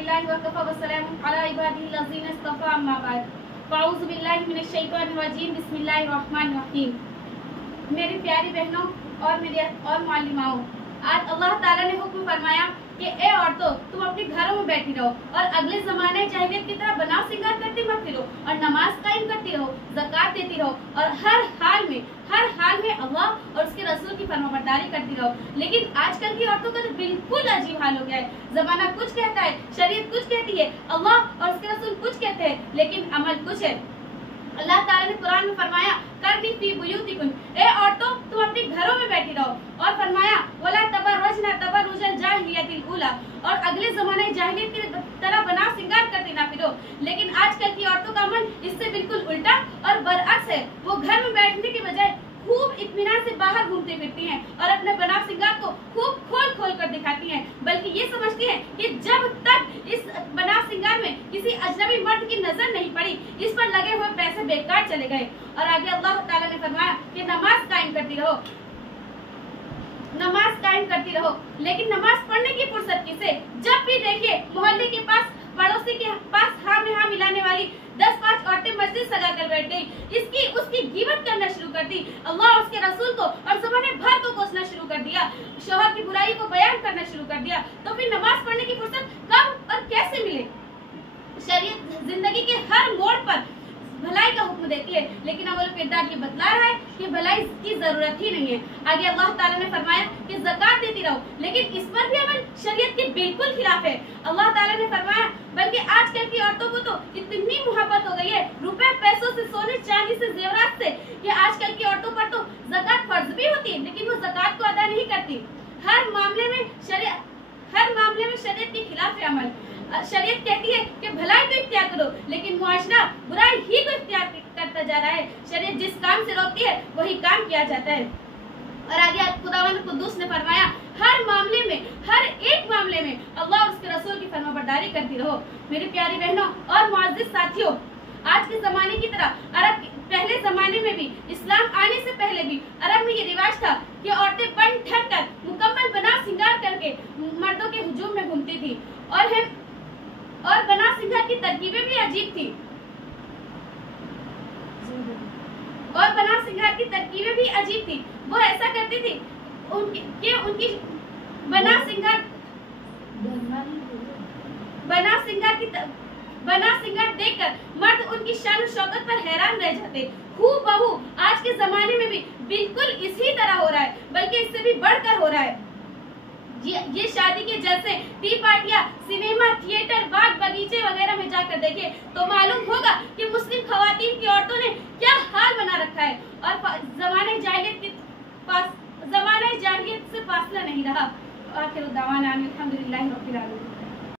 अल्हम्दुलिल्लाहि व कफ़ा व सलामुन अला इबादिहिल लज़ीना इस्तफ़ा अम्मा बाद फ़अऊज़ु बिल्लाहि मिनश शैतानिर रजीम बिस्मिल्लाहिर रहमानिर रहीम। मेरी प्यारी बहनों और मालिमाओं, आज अल्लाह ताला ने हुक्म फरमाया कि ए औरतों, तुम अपने घरों में बैठी रहो और अगले जमाने जाहिलियत की तरह बनाव सिंगार करती मत फिरो और नमाज कायम करती रहो, ज़कात देती रहो और हर हाल में अल्लाह और उसके रसूल की फरमाबरदारी करती रहो। लेकिन आजकल की औरतों का तो बिल्कुल अजीब हाल हो गया है। जमाना कुछ कहता है, शरीयत कुछ कहती है, अल्लाह और उसके रसूल कुछ कहते हैं, लेकिन अमल कुछ है। अल्लाह ताला ने कुरान में फरमाया करनी फी बुयूतिकुन, ए औरतों तुम अपने घरों में बैठी रहो, और फरमाया वला तबर्रजना तबर्रुजल जाहिलियतिल ऊला, और अगले जमाने जाहिलियत की तरह बना सिंगार करती ना फिरो। लेकिन आजकल की औरतों का अमल इससे बिल्कुल उल्टा और बरअक्स है। वो घर में बैठने की बजाय खूब इत्मीनान से बाहर घूमती फिरती हैं और अपने बनाव सिंगार को खूब खोल कर दिखाती हैं, बल्कि ये समझती हैं कि जब तक इस बनाव सिंगार में किसी अजनबी मर्द की नजर नहीं पड़ी, इस पर लगे हुए पैसे बेकार चले गए। और आगे अल्लाह ताला ने फरमाया कि नमाज कायम करती रहो, लेकिन नमाज पढ़ने की फुर्सत किसे? जब भी देखिए मोहल्ले के पास, पड़ोसी के पास हाँ में हाँ मिलाने वाली 10-5 औरतें मस्जिद सजा कर बैठ गई, इसकी उसकी गिबत करना शुरू कर दी, अल्लाह और उसके रसूल को और ज़माने भर को कोसना शुरू कर दिया, शौहर की बुराई को बयान करना शुरू कर दिया। तो फिर नमाज पढ़ने की फुर्सत कब और कैसे मिले? शरीयत जिंदगी के हर मोड़ पर भलाई का हुक्म देती है, लेकिन अमल किरदार ये बतला रहा है कि भलाई की जरूरत ही नहीं है। आगे अल्लाह ताला ने फरमाया कि ज़कात देती रहो, लेकिन इस पर भी अमल शरीयत के बिल्कुल खिलाफ है। अल्लाह ताला ने फरमाया बल्कि आजकल की औरतों को तो इतनी मोहब्बत हो गई है रुपए पैसों से, सोने चांदी से, जेवरात से, कि आजकल की औरतों पर तो ज़कात फर्ज भी होती है, लेकिन वो ज़कात को अदा नहीं करती। हर मामले में शरीयत के खिलाफ है अमल। शरीयत कहती है कि भलाई को इख्तियार करो, लेकिन मुआशरा बुराई ही को इख्तियार करता जा रहा है। शरीयत जिस काम से रोकती है वही काम किया जाता है। और आगे खुदावंद कुद्दूस ने फरमाया हर एक मामले में अल्लाह और उसके रसूल की फरमाबरदारी करती रहो। मेरी प्यारी बहनों और मुअज़्ज़िज़ साथियों, आज के जमाने की तरह पहले जमाने में भी, इस्लाम आने से पहले भी अरब में ये रिवाज था कि औरतें बन ठन कर मुकम्मल बना सिंगार करके मर्दों के हुजूम में घूमती थी और बना सिंगार की तरकीबें भी अजीब थी। वो ऐसा करती थी उनकी बना सिंगार देखकर मर्द उनकी शान शौकत पर हैरान रह जाते। हूबहू आज के जमाने में भी बिल्कुल इसी तरह हो रहा है, बल्कि इससे भी बढ़कर हो रहा है। ये शादी के जलसे, टी पार्टियां, सिनेमा, थिएटर, बाग बगीचे वगैरह में जाकर देखे तो मालूम होगा कि मुस्लिम खवातीन की औरतों ने क्या हाल बना रखा है, और जमाने जाहिलियत से फासला नहीं रहा। आखिर दावाना अल्हम्दुलिल्लाहि रब्बिल आलमीन।